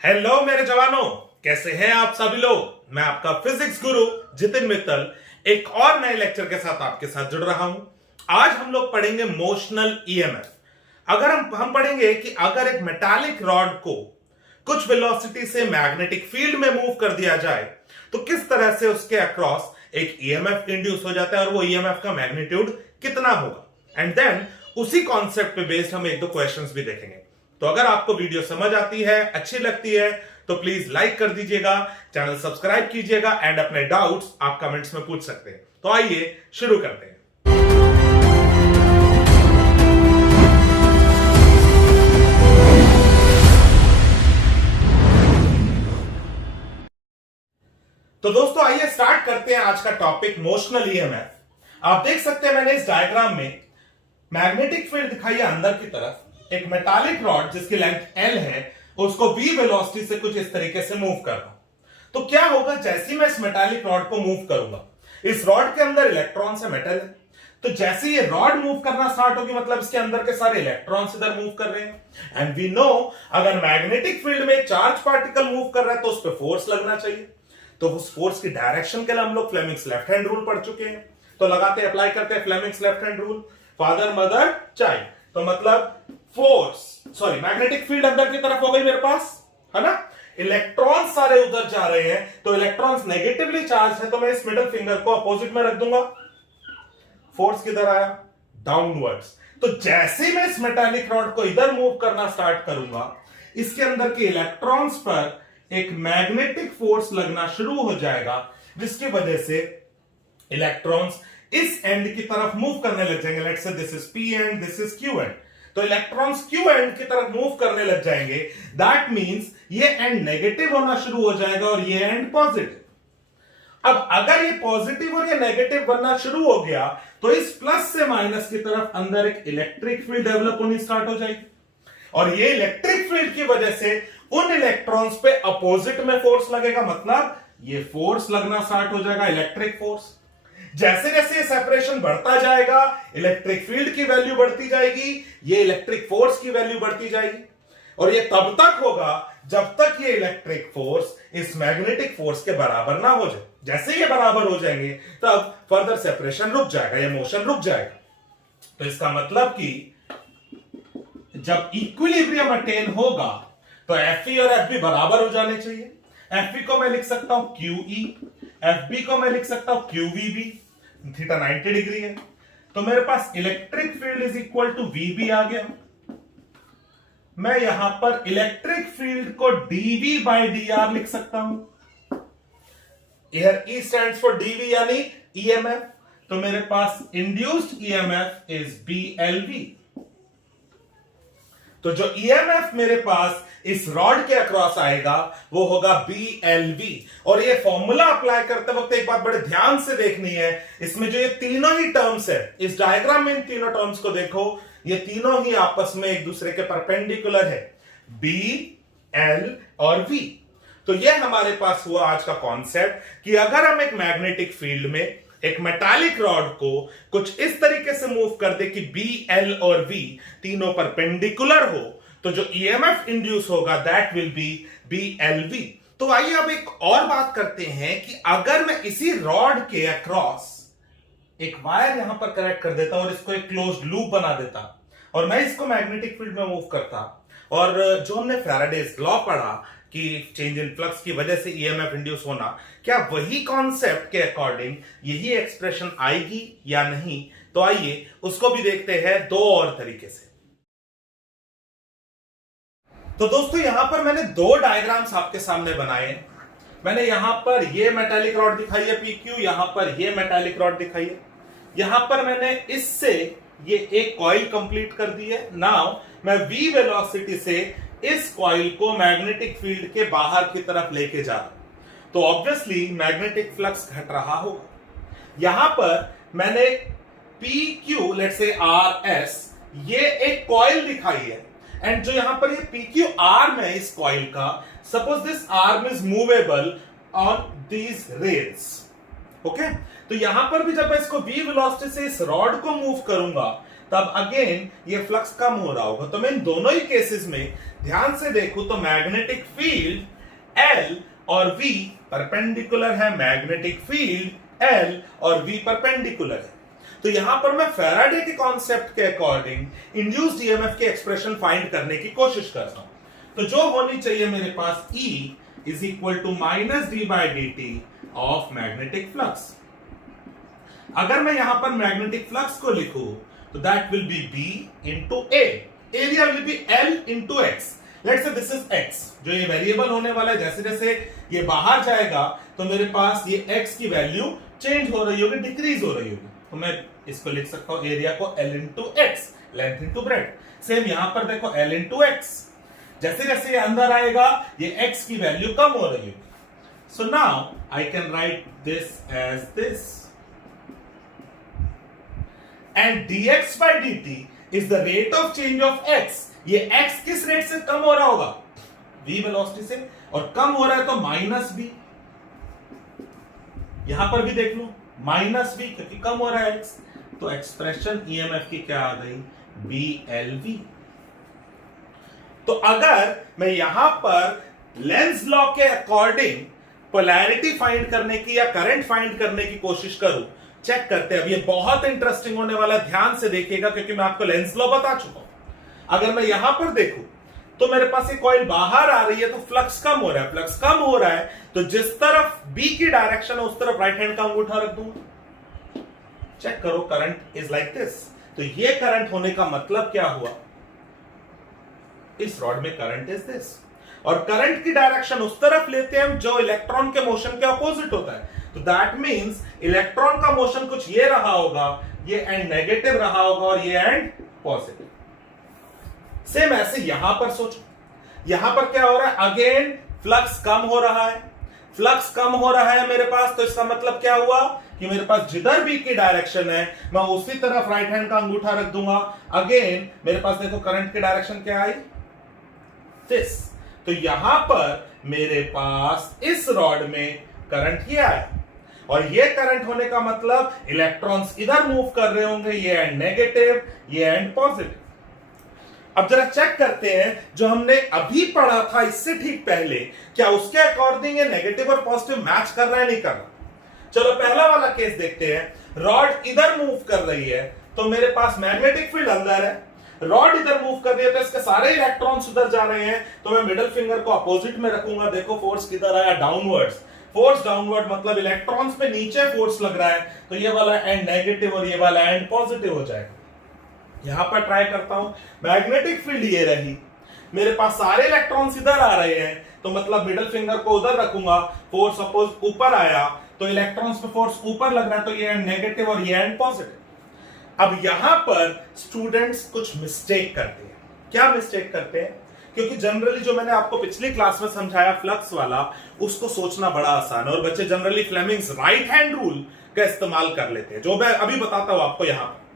Hello मेरे जवानों, कैसे हैं आप सभी लोग। मैं आपका फिजिक्स गुरु जितिन मित्तल एक और नए लेक्चर के साथ आपके साथ जुड़ रहा हूं। आज हम लोग पढ़ेंगे मोशनल ईएमएफ। अगर हम पढ़ेंगे कि अगर एक मेटालिक रॉड को कुछ वेलोसिटी से मैग्नेटिक फील्ड में मूव कर दिया जाए तो किस तरह से उसके अक्रॉस एक ईएमएफ इंड्यूस हो जाता है और वो ईएमएफ का मैग्नीट्यूड कितना होगा। एंड देन उसी कॉन्सेप्ट पे बेस्ड हम एक दो क्वेश्चंस भी देखेंगे। तो अगर आपको वीडियो समझ आती है, अच्छी लगती है, तो प्लीज लाइक कर दीजिएगा, चैनल सब्सक्राइब कीजिएगा एंड अपने डाउट्स आप कमेंट्स में पूछ सकते हैं। तो आइए शुरू करते हैं। तो दोस्तों आइए स्टार्ट करते हैं आज का टॉपिक मोशनल ईएमएफ। आप देख सकते हैं मैंने इस डायग्राम में मैग्नेटिक फील्ड दिखाई है अंदर की तरफ। एक मेटालिक रॉड जिसकी लेंथ L है उसको v वेलोसिटी से कुछ इस तरीके से मूव कर रहा हूं। तो क्या होगा जैसे ही मैं इस मेटालिक रॉड को मूव करूंगा, इस रॉड के अंदर इलेक्ट्रॉन्स है, मेटल है, तो जैसे ये रॉड मूव करना स्टार्ट होगी मतलब इसके अंदर के सारे इलेक्ट्रॉन्स इधर मूव कर रहे हैं। एंड वी नो अगर मैग्नेटिक फील्ड में चार्ज पार्टिकल मूव कर रहा है तो उस पर फोर्स लगना चाहिए। तो उस फोर्स की डायरेक्शन के लिए हम लोग फ्लेमिंग्स लेफ्ट हैंड रूल पढ़ चुके हैं। तो लगाते अप्लाई करते हैं Fleming's left hand rule, father mother child. तो मतलब मैग्नेटिक फील्ड अंदर की तरफ हो गई मेरे पास, है ना। इलेक्ट्रॉन सारे उधर जा रहे हैं तो इलेक्ट्रॉन्स नेगेटिवली चार्ज है, तो मैं इस मिडिल फिंगर को अपोजिट में रख दूंगा। फोर्स किधर आया? डाउनवर्ड्स। तो जैसे मैं इस मेटालिक रॉड को इधर मूव करना स्टार्ट करूंगा, इसके अंदर के इलेक्ट्रॉन्स पर एक मैग्नेटिक फोर्स लगना शुरू हो जाएगा, जिसकी वजह से इलेक्ट्रॉन्स इस एंड की तरफ मूव करने लग जाएंगे। Let's say this is P and this is Q and. तो इलेक्ट्रॉन्स क्यू एंड की तरफ मूव करने लग जाएंगे। दैट मींस ये एंड नेगेटिव होना शुरू हो जाएगा और ये एंड पॉजिटिव। अब अगर ये पॉजिटिव और ये नेगेटिव बनना शुरू हो गया तो इस प्लस से माइनस की तरफ अंदर एक इलेक्ट्रिक फील्ड डेवलप होनी स्टार्ट हो जाएगी और ये इलेक्ट्रिक फील्ड की वजह से उन इलेक्ट्रॉन्स पे अपोजिट में फोर्स लगेगा, मतलब ये फोर्स लगना स्टार्ट हो जाएगा, इलेक्ट्रिक फोर्स। जैसे जैसे ये सेपरेशन बढ़ता जाएगा इलेक्ट्रिक फील्ड की वैल्यू बढ़ती जाएगी, ये इलेक्ट्रिक फोर्स की वैल्यू बढ़ती जाएगी और ये तब तक होगा जब तक ये इलेक्ट्रिक फोर्स इस मैग्नेटिक फोर्स के बराबर ना हो जाए। जैसे ये बराबर हो जाएंगे तब फर्दर सेपरेशन रुक जाएगा, ये मोशन रुक जाएगा। तो इसका मतलब कि जब इक्विलिब्रियम अटेन होगा तो Fe और Fb बराबर हो जाने चाहिए। Fe को मैं लिख सकता हूं QE, Fb को मैं लिख सकता हूं QVB, थीटा 90 डिग्री है। तो मेरे पास electric field is equal to VB आ गया। मैं यहां पर इलेक्ट्रिक फील्ड को dV बाय dr लिख सकता हूं। Here E stands for dV यानी EMF। तो मेरे पास इंड्यूस्ड EMF इज BLV। तो जो EMF मेरे पास इस रॉड के अक्रॉस आएगा वो होगा BLV। और ये फॉर्मूला अप्लाई करते वक्त एक बात बड़े ध्यान से देखनी है, इसमें जो ये तीनों ही टर्म्स है, इस डायग्राम में इन तीनों टर्म्स को देखो, ये तीनों ही आपस में एक दूसरे के परपेंडिकुलर है, B, L और V। तो ये हमारे पास हुआ आज का कॉन्सेप्ट कि अगर हम एक मैग्नेटिक फील्ड में एक मेटालिक रॉड को कुछ इस तरीके से मूव कर दे कि बी, एल और वी तीनों परपेंडिकुलर हो तो जो ईएमएफ इंड्यूस होगा दैट विल बी BLV। तो आइए अब एक और बात करते हैं कि अगर मैं इसी रॉड के अक्रॉस एक वायर यहां पर कनेक्ट कर देता और इसको एक क्लोज्ड लूप बना देता और मैं इसको मैग्नेटिक फील्ड में मूव करता, और जो हमने फैराडेज लॉ पढ़ा कि चेंज इन फ्लक्स की वजह से ईएमएफ इंड्यूस होना, क्या वही कॉन्सेप्ट के अकॉर्डिंग यही एक्सप्रेशन आएगी या नहीं? तो आइए उसको भी देखते हैं दो और तरीके से। तो दोस्तों यहां पर मैंने दो डायग्राम्स आपके सामने बनाए। मैंने यहां पर ये मेटालिक रॉड दिखाई है PQ, यहां पर ये मेटालिक रॉड दिखाई है। यहां पर मैंने इससे ये एक कॉइल कंप्लीट कर दी है। नाउ मैं v वेलोसिटी से इस कॉइल को मैग्नेटिक फील्ड के बाहर की तरफ लेके जा रहा हूं, तो ऑब्वियसली मैग्नेटिक फ्लक्स घट रहा होगा। यहां पर मैंने PQ लेट्स से RS ये एक कॉइल दिखाई है, एंड जो यहां पर ये PQ आर्म है इस कॉइल का, suppose this arm is movable on these rails. Okay, तो यहां पर भी जब मैं इसको v वेलोसिटी से इस रॉड को मूव करूंगा तब अगेन ये फ्लक्स कम हो रहा होगा। तो मैं इन दोनों ही केसेस में ध्यान से देखूं तो मैग्नेटिक फील्ड L और V परपेंडिकुलर है, मैग्नेटिक फील्ड L और V परपेंडिकुलर है। तो यहां पर मैं फैराडे के कॉन्सेप्ट के अकॉर्डिंग इंड्यूस्ड ईएमएफ की एक्सप्रेशन फाइंड करने की कोशिश करता हूं। तो जो होनी चाहिए मेरे पास E is equal to minus d by d t of magnetic flux. अगर मैं यहां पर मैग्नेटिक फ्लक्स को लिखूं तो that will be B into A, area will be L into x. Let's say this is x, जो ये variable होने वाला है, जैसे जैसे ये बाहर जाएगा तो मेरे पास ये x की वैल्यू चेंज हो रही होगी, डिक्रीज हो रही होगी। तो मैं इसको लिख सकता हूं एरिया को L into x, length into breadth. Same यहां पर देखो L इंटू एक्स, जैसे जैसे ये अंदर आएगा ये x की वैल्यू कम हो रही होगी। So now I can write this as this, and dx by dt is the rate of change of x। ये x किस रेट से कम हो रहा होगा? v वेलोसिटी से, और कम हो रहा है तो माइनस v। यहां पर भी देख लो माइनस v, क्योंकि कम हो रहा है x। तो एक्सप्रेशन ईएमएफ की क्या आ गई? BLV। तो अगर मैं यहां पर लेंज लॉ के अकॉर्डिंग पोलैरिटी फाइंड करने की या करंट फाइंड करने की कोशिश करूं, चेक करते हैं। अब ये बहुत इंटरेस्टिंग होने वाला, ध्यान से देखिएगा, क्योंकि मैं आपको लेंज लॉ बता चुका हूं। अगर मैं यहां पर देखूं तो मेरे पास ये कॉइल बाहर आ रही है तो फ्लक्स कम हो रहा है। फ्लक्स कम हो रहा है तो जिस तरफ B की डायरेक्शन है उस तरफ राइट हैंड का अंगूठा रख दूंगा। चेक करो, करंट इज लाइक दिस। तो ये करंट होने का मतलब क्या हुआ? इस रॉड में करंट इज दिस, और करंट की डायरेक्शन उस तरफ लेते हैं हम जो इलेक्ट्रॉन के मोशन के अपोजिट होता है। तो दैट मींस इलेक्ट्रॉन का मोशन कुछ ये रहा होगा, ये एंड नेगेटिव रहा होगा और ये एंड पॉजिटिव। सेम ऐसे यहां पर सोचो, यहां पर क्या हो रहा है? अगेन फ्लक्स कम हो रहा है। फ्लक्स कम हो रहा है मेरे पास, तो इसका मतलब क्या हुआ कि मेरे पास जिधर भी की डायरेक्शन है मैं उसी तरफ राइट हैंड का अंगूठा रख दूंगा। अगेन मेरे पास देखो करंट की डायरेक्शन क्या आई? दिस। तो यहां पर मेरे पास इस रॉड में करंट ये आया, और ये करंट होने का मतलब इलेक्ट्रॉन्स इधर मूव कर रहे होंगे, ये एंड नेगेटिव, ये एंड पॉजिटिव। अब जरा चेक करते हैं जो हमने अभी पढ़ा था इससे ठीक पहले, क्या उसके अकॉर्डिंग ये नेगेटिव और पॉजिटिव मैच कर रहा है, नहीं कर रहा। चलो पहला वाला केस देखते हैं। रॉड इधर मूव कर रही है तो मेरे पास मैग्नेटिक फील्ड अंदर है, रॉड इधर मूव कर रही है तो इसके सारे इलेक्ट्रॉन्स उधर जा रहे हैं, तो मैं मिडिल फिंगर को अपोजिट में रखूंगा। देखो फोर्स किधर आया? डाउनवर्ड्स। फोर्स डाउनवर्ड मतलब इलेक्ट्रॉन्स पे नीचे फोर्स लग रहा है, तो ये वाला एंड नेगेटिव और ये वाला एंड पॉजिटिव हो जाएगा। यहां पर ट्राई करता हूं, मैग्नेटिक फील्ड ये रही, मेरे पास सारे इलेक्ट्रॉन्स इधर आ रहे हैं, तो मतलब मिडिल फिंगर को उधर रखूंगा। फोर्स सपोज ऊपर आया तो इलेक्ट्रॉन्स पे फोर्स ऊपर लग रहा है, तो ये एंड नेगेटिव और ये एंड पॉजिटिव। अब यहां पर स्टूडेंट्स कुछ मिस्टेक करते हैं। क्या मिस्टेक करते हैं? क्योंकि जनरली जो मैंने आपको पिछली क्लास में समझाया फ्लक्स वाला, उसको सोचना बड़ा आसान है, और बच्चे generally Fleming's right hand rule का इस्तेमाल कर लेते हैं, जो मैं अभी बताता हूं आपको यहां पर।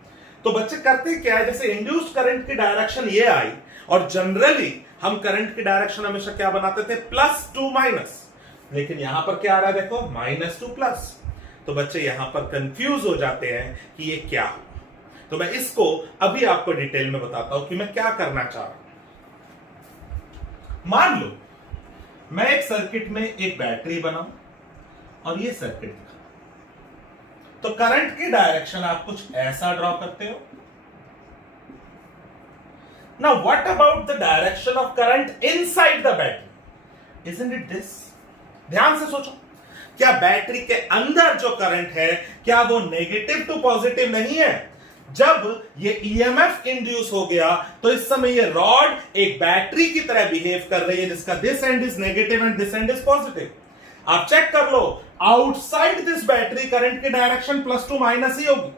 तो बच्चे करते क्या है, जैसे इंड्यूस्ड करंट की डायरेक्शन ये आई, और जनरली हम करंट की डायरेक्शन हमेशा क्या बनाते थे? Plus to minus. लेकिन यहां पर क्या आ रहा है? देखो माइनस टू प्लस। तो बच्चे यहां पर कंफ्यूज हो जाते हैं कि ये क्या हुआ। तो मैं इसको अभी आपको डिटेल में बताता हूं कि मैं क्या करना चाह रहा हूं। मान लो मैं एक सर्किट में एक बैटरी बनाऊं और ये सर्किट दिखा, तो करंट की डायरेक्शन आप कुछ ऐसा ड्रॉ करते हो। Now what about the direction of current inside the battery? Isn't it this? ध्यान से सोचो, क्या बैटरी के अंदर जो करंट है क्या वो नेगेटिव टू पॉजिटिव नहीं है? जब ये ईएमएफ इंड्यूस हो गया तो इस समय ये रॉड एक बैटरी की तरह बिहेव कर रही है, जिसका this end is negative and this end is positive. आप चेक कर लो, आउटसाइड दिस बैटरी करंट की डायरेक्शन प्लस टू माइनस ही होगी,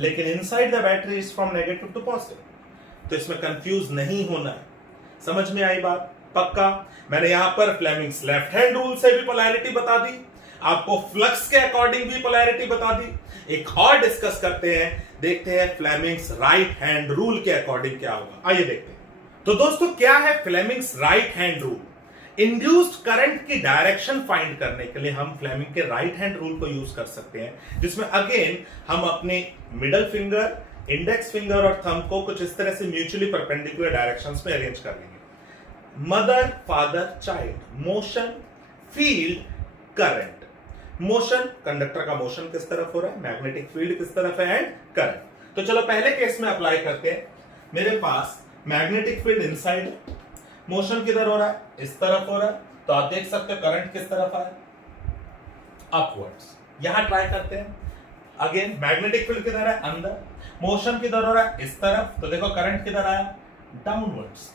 लेकिन inside the battery is from negative to positive. तो इसमें कंफ्यूज नहीं होना है। समझ में आई बात? पक्का? मैंने यहां पर फ्लेमिंग्स लेफ्ट हैंड रूल से भी पोलैरिटी बता दी, आपको फ्लक्स के अकॉर्डिंग भी पोलैरिटी बता दी। एक और डिस्कस करते हैं, देखते हैं फ्लेमिंग्स राइट हैंड रूल के अकॉर्डिंग क्या होगा। आइए देखते हैं। तो दोस्तों क्या है Fleming's right hand rule? Induced current की डायरेक्शन फाइंड करने के लिए हम फ्लेमिंग के राइट हैंड रूल को यूज कर सकते हैं, जिसमें अगेन हम अपने मिडल फिंगर इंडेक्स फिंगर और थंब को कुछ इस तरह से म्यूचुअली परपेंडिकुलर डायरेक्शंस में अरेंज कर लेंगे। Mother, father, child, motion, field, current. Motion, conductor का मोशन किस तरफ हो रहा है, मैग्नेटिक फील्ड किस तरफ है, एंड करंट। तो चलो पहले केस में अप्लाई करते हैं। मेरे पास मैग्नेटिक फील्ड इनसाइड है, मोशन किधर हो रहा है, इस तरफ हो रहा है, तो आप देख सकते हो करंट किस तरफ आया, अपवर्ड्स। यहां ट्राई करते हैं अगेन, मैग्नेटिक फील्ड किधर है, अंदर, मोशन किधर हो रहा है, इस तरफ, तो देखो करंट किधर आया, डाउनवर्ड्स।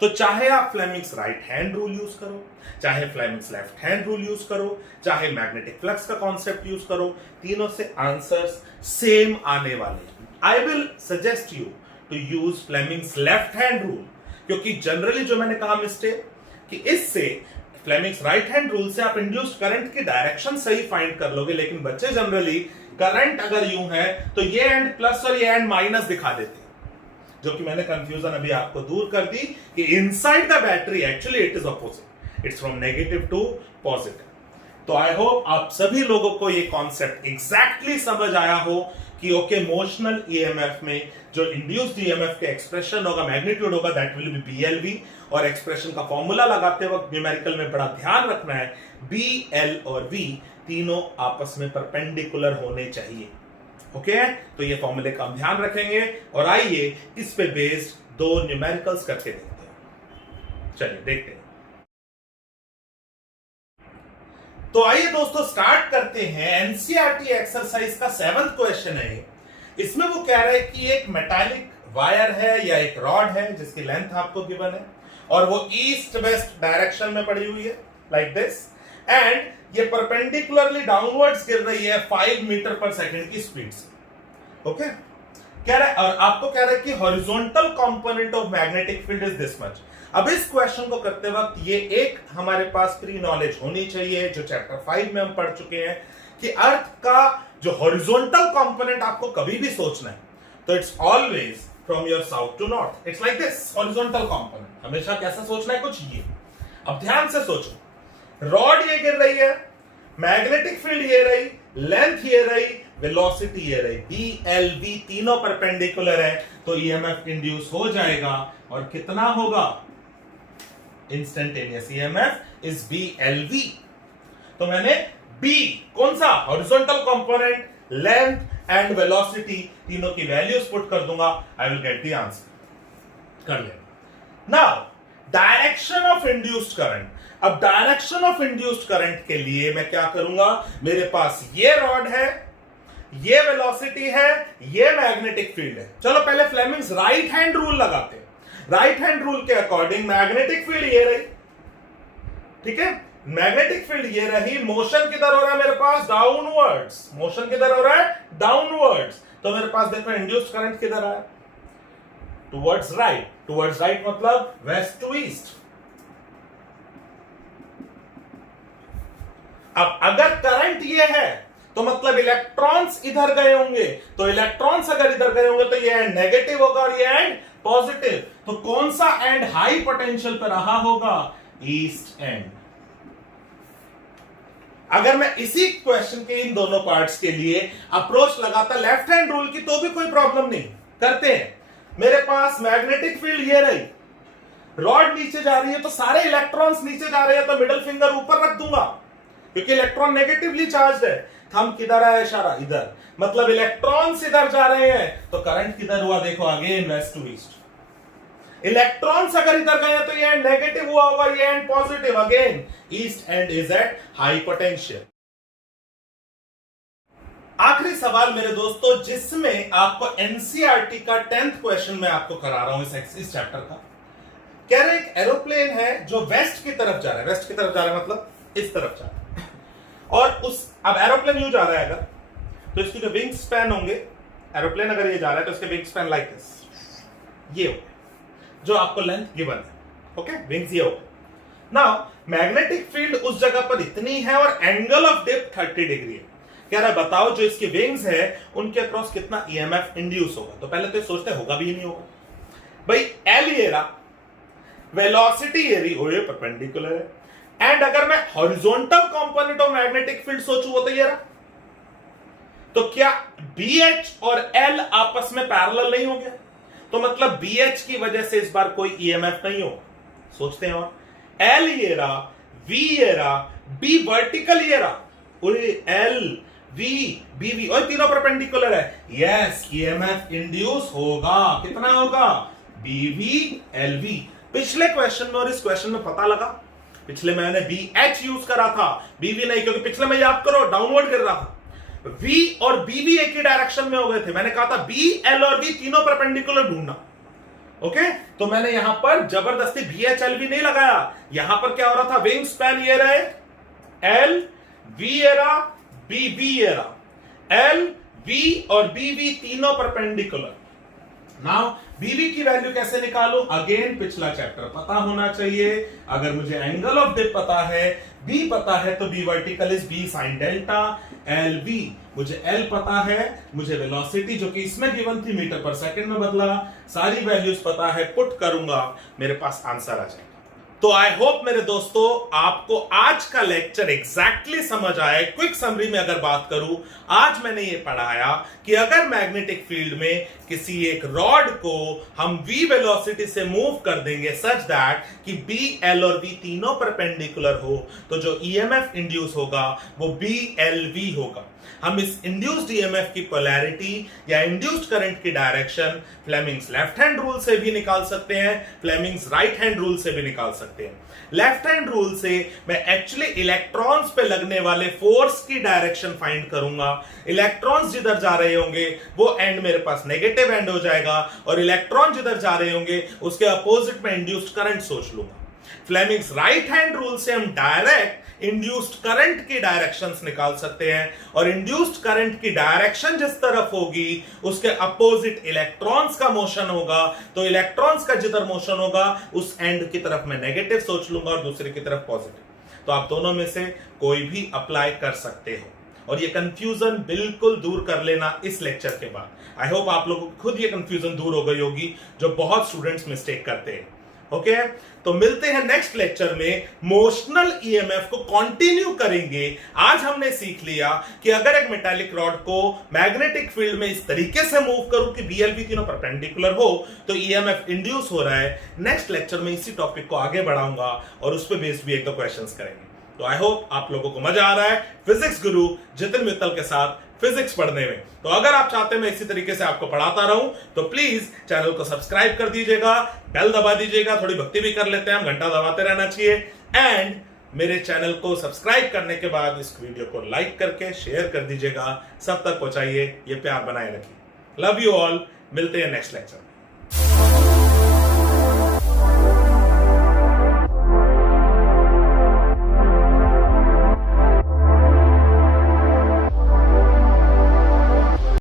तो चाहे आप Fleming's right hand rule use करो, चाहे Fleming's left hand rule use करो, चाहे मैग्नेटिक फ्लक्स का कॉन्सेप्ट यूज करो, तीनों से आंसर्स सेम आने वाले। I will suggest you to use Fleming's left hand rule, क्योंकि जनरली जो मैंने कहा मिस्टेक कि इससे फ्लेमिंग्स राइट हैंड रूल से आप इंड्यूस्ड करंट की डायरेक्शन सही फाइंड कर लोगे, लेकिन बच्चे जनरली करंट अगर यूं है तो ये एंड प्लस और ये एंड माइनस दिखा देते, जो कि मैंने कंफ्यूजन अभी आपको दूर कर दी कि inside the battery actually it is opposite, it's from negative to positive. तो आई होप आप सभी लोगों को ये कॉन्सेप्ट एग्जैक्टली समझ आया हो कि ओके, मोशनल ईएमएफ में जो इंड्यूस्ड ईएमएफ के एक्सप्रेशन होगा, मैग्नीट्यूड होगा, दैट विल बी बीएलवी, और एक्सप्रेशन का फॉर्मूला लगाते वक्त न्यूमेरिकल में बड़ा ध्यान रखना है, बी, एल और वी तीनों आपस में परपेंडिकुलर होने चाहिए। ओके, तो ये फॉर्मूले का हम ध्यान रखेंगे, और आइए इस पे बेस्ड दो न्यूमेरिकल्स करके देखते हैं। चलिए देखते हैं। तो आइए दोस्तों स्टार्ट करते हैं। एनसीईआरटी एक्सरसाइज का 7th क्वेश्चन है। इसमें वो कह रहा है कि एक मेटालिक वायर है या एक रॉड है जिसकी लेंथ आपको गिवन है, और वो ईस्ट वेस्ट डायरेक्शन में पड़ी हुई है लाइक दिस, एंड ये परपेंडिकुलरली डाउनवर्ड्स गिर रही है 5 मीटर पर सेकंड की स्पीड से। ओके, कह रहा है, और आपको कह रहा है कि horizontal component of magnetic field is this much. अब इस क्वेश्चन को करते वक्त ये एक हमारे पास प्री नॉलेज होनी चाहिए, जो चैप्टर 5 में हम पढ़ चुके हैं, कि अर्थ का जो हॉरिजॉन्टल कंपोनेंट आपको कभी भी सोचना है तो it's always from your south to north, it's like this horizontal component. हमेशा कैसा सोचना है, कुछ ये। अब ध्यान से सोचो, रॉड ये गिर रही है, मैग्नेटिक फील्ड ये रही, लेंथ ये रही, वेलोसिटी ये रही, बी एल वी तीनों परपेंडिकुलर है, तो ईएमएफ इंड्यूस हो जाएगा, और कितना होगा, instantaneous EMF is B L V. तो मैंने बी, कौन सा, horizontal component, length and velocity, तीनों की वैल्यूज पुट कर दूंगा, I will get the answer. कर लेना। Now direction of induced current. अब डायरेक्शन ऑफ इंड्यूस्ड करंट के लिए मैं क्या करूंगा, मेरे पास ये रॉड है, ये वेलोसिटी है, ये मैग्नेटिक फील्ड है। चलो पहले फ्लेमिंग्स राइट हैंड रूल लगाते हैं। राइट हैंड रूल के अकॉर्डिंग मैग्नेटिक फील्ड ये रही, ठीक है, मैग्नेटिक फील्ड ये रही, मोशन किधर हो रहा है मेरे पास, डाउनवर्ड्स, मोशन किधर हो रहा है, डाउनवर्ड्स। तो मेरे पास देखो इंड्यूस्ड करंट किधर आया, टुवर्ड्स राइट। टुवर्ड्स राइट मतलब वेस्ट टू ईस्ट। अब अगर करंट ये है तो मतलब इलेक्ट्रॉन्स इधर गए होंगे, तो इलेक्ट्रॉन्स अगर इधर गए होंगे तो ये एंड नेगेटिव होगा और ये एंड पॉजिटिव। तो कौन सा एंड हाई पोटेंशियल पर रहा होगा, ईस्ट एंड। अगर मैं इसी क्वेश्चन के इन दोनों पार्ट्स के लिए अप्रोच लगाता लेफ्ट हैंड रूल की तो भी कोई प्रॉब्लम नहीं। करते हैं, मेरे पास मैग्नेटिक फील्ड ये रही, रॉड नीचे जा रही है तो सारे इलेक्ट्रॉन्स नीचे जा रहे हैं, तो मिडिल फिंगर ऊपर रख दूंगा क्योंकि इलेक्ट्रॉन नेगेटिवली चार्ज है। थंब किधर है, इशारा इधर, मतलब इलेक्ट्रॉन्स इधर जा रहे हैं, तो करंट किधर हुआ, देखो again west to east. Electrons अगर इधर गए तो ये एंड नेगेटिव हुआ होगा, ये and positive, again east and is at high potential. आखिरी सवाल मेरे दोस्तों, जिसमें आपको एनसीईआरटी का 10th क्वेश्चन मैं आपको करा रहा हूं इस चैप्टर का। कह रहे एक एरोप्लेन है जो वेस्ट की तरफ जा रहा है, वेस्ट की तरफ जा रहा है मतलब इस तरफ जा रहा है, और उस अब एरोप्लेन यूं जा रहा है अगर, तो इसकी जो विंग स्पैन होंगे, एरोप्लेन अगर ये जा रहा है तो इसके विंग स्पैन लाइक दिस, ये हो जो आपको लेंथ गिवन है। ओके, विंग्स ये हो। नाउ मैग्नेटिक फील्ड उस जगह पर इतनी है और एंगल ऑफ डेप्थ 30 डिग्री है। कह रहा है बताओ जो इसकी विंग्स है उनके अक्रॉस कितना ईएमएफ इंड्यूस होगा। तो पहले तो सोचते होगा भी नहीं होगा भाई, एल ये रहा, वेलोसिटी ये रही, ओ ये परपेंडिकुलर है, एंड अगर मैं horizontal component of magnetic field सोचूं वो तो ये रहा, तो क्या BH और L आपस में पैरेलल नहीं हो गया? तो मतलब BH की वजह से इस बार कोई EMF नहीं हो। सोचते हैं, और L ये रहा, V ये रहा, B वर्टिकल ये रहा, L V B V और तीनों परपेंडिकुलर है। यस, EMF इंड्यूस होगा। कितना होगा? BV LV। पिछले क्वेश्चन में और इस क्वेश्चन में पता लगा, पिछले मैंने BH यूज करा था, BV नहीं, क्योंकि पिछले में याद करो डाउनवर्ड गिर रहा था। V और BV एक ही डायरेक्शन में हो गए थे। मैंने कहा था B L और V तीनों परपेंडिकुलर ढूंढना। ओके, तो मैंने यहां पर जबरदस्ती BH LV नहीं लगाया। यहां पर क्या हो रहा था? विंग स्पैन ये रहे, L V ये रहा, BV ये रहा, L V और BV तीनों परपेंडिकुलर। नाउ BV की वैल्यू कैसे निकालूं? अगेन पिछला चैप्टर पता होना चाहिए। अगर मुझे एंगल ऑफ डिप पता है, B पता है, तो B vertical is B sine delta LV। मुझे L पता है, मुझे वेलोसिटी जो कि इसमें गिवन थी मीटर पर सेकंड में बदला, सारी वैल्यूज पता है, पुट करूंगा, मेरे पास आंसर आ जाएगा। तो आई होप मेरे दोस्तों आपको आज का लेक्चर एग्जैक्टली समझ आया। क्विक समरी में अगर बात करूं, आज मैंने ये पढ़ाया कि अगर मैग्नेटिक फील्ड में किसी एक रॉड को हम v वेलोसिटी से मूव कर देंगे सच दैट कि B L और V तीनों परपेंडिकुलर हो, तो जो EMF इंड्यूस होगा वो BLV होगा। हम इस इंड्यूस्ड EMF की पोलैरिटी या इंड्यूस्ड करंट की direction Fleming's left hand rule से भी निकाल सकते हैं, फ्लेमिंग्स राइट हैंड रूल से भी निकाल सकते हैं। लेफ्ट हैंड रूल से मैं एक्चुअली इलेक्ट्रॉन्स पे लगने वाले फोर्स की डायरेक्शन फाइंड करूंगा। इलेक्ट्रॉन्स जिधर जा रहे होंगे वो एंड मेरे पास नेगेटिव एंड हो जाएगा, और इलेक्ट्रॉन जिधर जा रहे होंगे उसके अपोजिट में इंड्यूस्ड करंट सोच लूंगा। फ्लेमिंग्स राइट हैंड रूल से हम डायरेक्ट इंड्यूस्ड करंट की डायरेक्शंस निकाल सकते हैं, और इंड्यूस्ड करंट की डायरेक्शन जिस तरफ होगी उसके अपोजिट इलेक्ट्रॉन्स का मोशन होगा, तो इलेक्ट्रॉन्स का जिधर मोशन होगा उस एंड की तरफ मैं नेगेटिव सोच लूंगा और दूसरे की तरफ पॉजिटिव। तो आप दोनों में से कोई भी अप्लाई कर सकते हो, और ये कंफ्यूजन बिल्कुल दूर कर लेना इस लेक्चर के बाद। आई होप आप लोगों को खुद ये कंफ्यूजन दूर हो गई होगी, जो बहुत स्टूडेंट्स मिस्टेक करते हैं। ओके, तो मिलते हैं नेक्स्ट लेक्चर में। मोशनल EMF को कंटिन्यू करेंगे। आज हमने सीख लिया कि अगर एक मेटालिक रॉड को मैग्नेटिक फील्ड में इस तरीके से मूव करूं कि BLV तीनों परपेंडिकुलर हो, तो EMF इंड्यूस हो रहा है। नेक्स्ट लेक्चर में इसी टॉपिक को आगे बढ़ाऊंगा और उस पर बेस्ड भी एक दो क्वेश्चंस करेंगे। तो आई होप आप लोगों को मजा आ रहा है फिजिक्स गुरु जितिन मित्तल के साथ फिजिक्स पढ़ने में। तो अगर आप चाहते हैं मैं इसी तरीके से आपको पढ़ाता रहूं, तो प्लीज चैनल को सब्सक्राइब कर दीजिएगा, बेल दबा दीजिएगा, थोड़ी भक्ति भी कर लेते हैं हम, घंटा दबाते रहना चाहिए। एंड मेरे चैनल को सब्सक्राइब करने के बाद इस वीडियो को लाइक करके शेयर कर दीजिएगा, सब तक पहुंचाइए, ये प्यार बनाए रखिए। लव यू ऑल, मिलते हैं नेक्स्ट लेक्चर में।